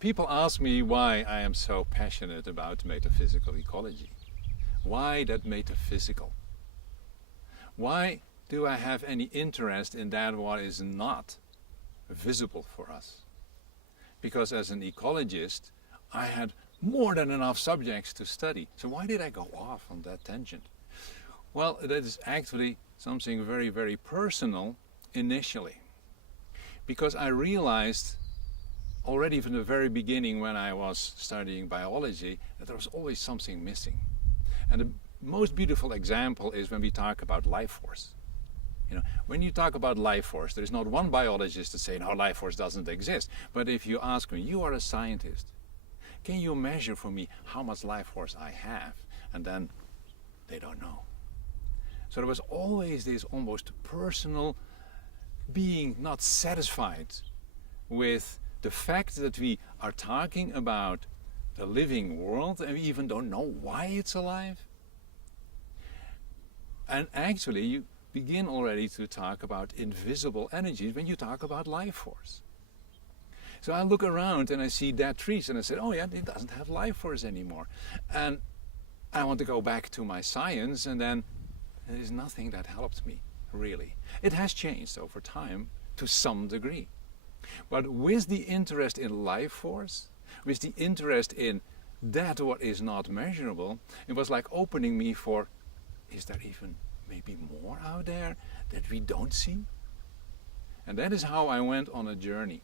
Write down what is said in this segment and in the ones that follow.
People ask me why I am so passionate about metaphysical ecology. Why that metaphysical? Why do I have any interest in that what is not visible for us? Because as an ecologist, I had more than enough subjects to study. So why did I go off on that tangent? Well, that is actually something very, very personal initially. Because I realized already from the very beginning when I was studying biology that there was always something missing. And the most beautiful example is when we talk about life force. You know, when you talk about life force, there is not one biologist to say, no, life force doesn't exist. But if you ask me, you are a scientist, can you measure for me how much life force I have? And then they don't know. So there was always this almost personal being not satisfied with the fact that we are talking about the living world and we even don't know why it's alive. And actually you begin already to talk about invisible energies when you talk about life force. So I look around and I see dead trees and I said, oh yeah, it doesn't have life force anymore. And I want to go back to my science, and then there is nothing that helped me, really. It has changed over time to some degree. But with the interest in life force, with the interest in that what is not measurable, it was like opening me for, is there even maybe more out there that we don't see? And that is how I went on a journey.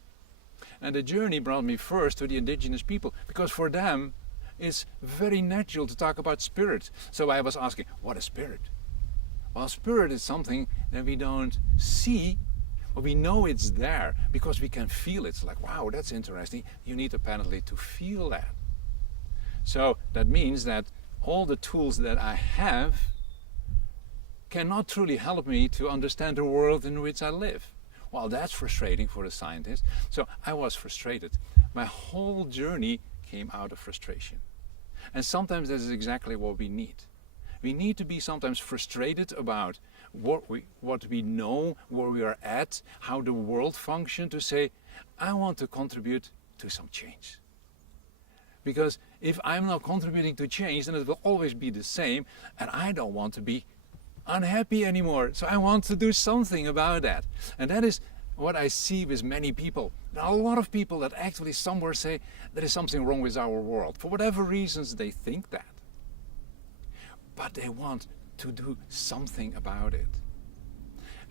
And the journey brought me first to the indigenous people, because for them it's very natural to talk about spirit. So I was asking, what is spirit? Well, spirit is something that we don't see, but we know it's there because we can feel it. It's like, wow, that's interesting. You need apparently to feel that. So that means that all the tools that I have cannot truly help me to understand the world in which I live. Well, that's frustrating for a scientist. So I was frustrated. My whole journey came out of frustration. And sometimes that is exactly what we need. We need to be sometimes frustrated about what we know, where we are at, how the world functions, to say, I want to contribute to some change. Because if I'm not contributing to change, then it will always be the same, and I don't want to be unhappy anymore. So I want to do something about that. And that is what I see with many people. There are a lot of people that actually somewhere say there is something wrong with our world. For whatever reasons they think that. But they want to do something about it.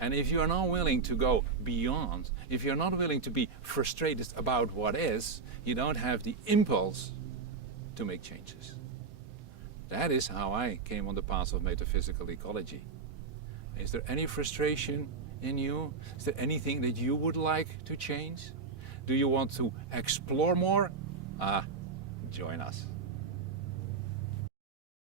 And if you are not willing to go beyond, if you're not willing to be frustrated about what is, you don't have the impulse to make changes. That is how I came on the path of metaphysical ecology. Is there any frustration in you? Is there anything that you would like to change? Do you want to explore more? Join us.